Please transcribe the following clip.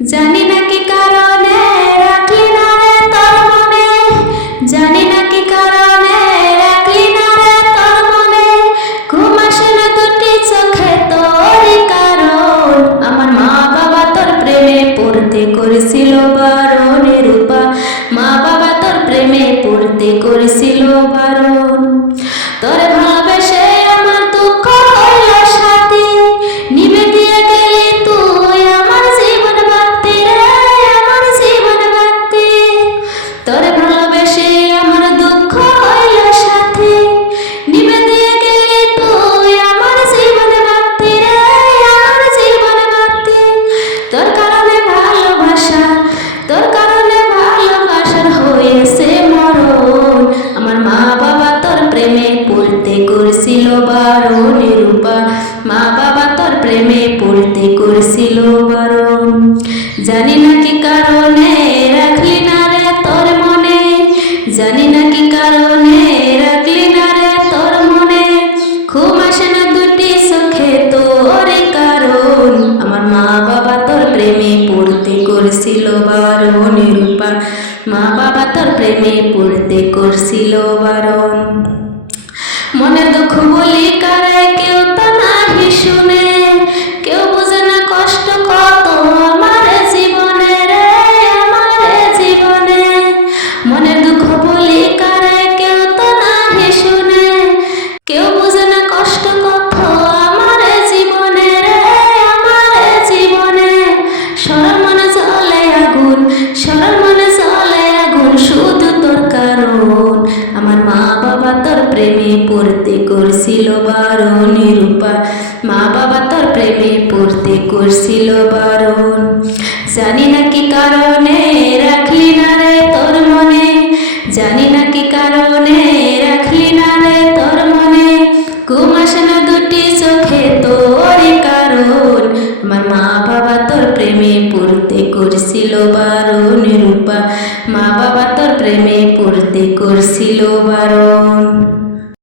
জানি না কি কারণে রাখলি না রে তোর মনে, জানি না কি কারণে রাখলি না রে তোর মনে, ঘুম আসে না দুটি চোখে তোরই কারণ। আমার মা বাবা তোর প্রেমে পড়তে করেছিল বারণ, রূপা মা বাবা তোর প্রেমে পড়তে করেছিল বারণ। তোরে ভালোবেসে আমার দুঃখ হইল সাথী, নিভে দিয়ে গেলি তুই আমার জীবন বাতি রে, আমার জীবন বাতি। তোরে ভালোবেসে আমার দুঃখ হইল সাথী, নিভে দিয়ে গেলি তুই আমার জীবন বাতি রে, আমার জীবন বাতি। তোর কারণে ভালোবাসা, তোর কারণে ভালোবাসার হয়েছে মরণ। আমার মা বাবা তোর প্রেমে পড়তে করেছিল বারণ, রূপা মা বাবা তোর প্রেমে পড়তে করেছিল বারণ। জানি না কি কারণে রাখলি না রে তোর মনে, জানি না কি কারণে রাখলি না রে তোর মনে, ঘুম আসে না দুটি চোখে তোরই কারণ। আমার মা বাবা তোর প্রেমে পড়তে করেছিল বারণ, রূপা মা বাবা তোর প্রেমে পড়তে করছিল বারণ। মনের দুঃখ বলি কারে কেউ তো নাহি শুনে, কেউ বোঝে না কষ্ট কত আমার জীবনে রে, আমার জীবনে। মনের দুঃখ বলি কারে কেউ তো নাহি শুনে, কেউ বোঝে না কষ্ট কত আমার জীবনে রে, আমার জীবনে। সরল মনে জ্বলে আগুন, সরল মনে জ্বলে আগুন শুধু তোর কারণ। আমার মা বাবা তোর প্রেমে পড়তে করছিল বারণ, রূপা মা বাবা তোর প্রেমে পড়তে করছিল বারণ। জানি না কি কারণে রাখলি না রে তোর মনে, জানি না কি কারণে রাখলি না রে তোর মনে, ঘুম আসে না দুটি চোখে তোরই কারণ। আমার মা বাবা তোর প্রেমে পড়তে করছিল বারণ, রূপা মা বাবা তোর প্রেমে পড়তে করছিল বারণ।